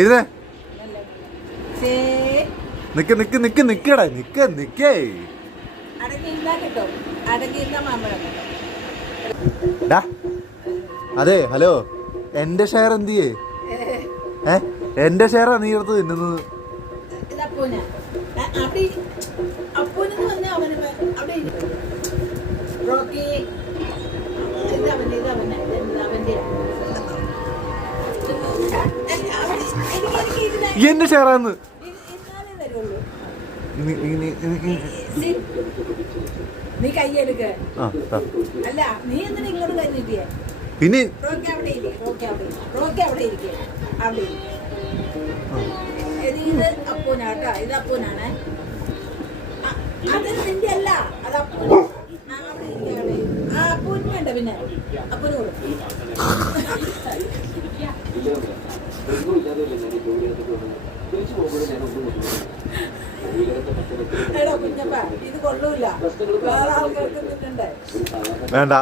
ഇരുന്നേ നിക്ക് നിക്ക് നിക്ക് നിക്കടേ നിക്ക് നിക്കേ. അതെ ഹലോ, എന്റെ ഷെയർ എന്ത് ചെയ്യേ? എന്റെ ഷെയറാ നീ എടുത്ത് തിന്നുന്നത്. എന്റെ ഷെയറാന്ന് നീ കൈയെടുക്ക. അല്ല നീ എന്തിനാ ഇങ്ങോട്ട് കഴിഞ്ഞിട്ടിയേ? പിന്നെ ഇത് അപ്പൂനാട്ടാ, ഇത് അപ്പൂനാണ്. അത് നിന്റെ അല്ല, അത് അപ്പൂന്. ആ അപ്പൂന് വേണ്ട, പിന്നെ അപ്പൂന് കൊടുക്കും. എടാ കുഞ്ഞപ്പ, ഇത് കൊള്ളൂല, വേറെ ആൾക്കാർക്ക് തിന്നണ്ടേ? വേണ്ട.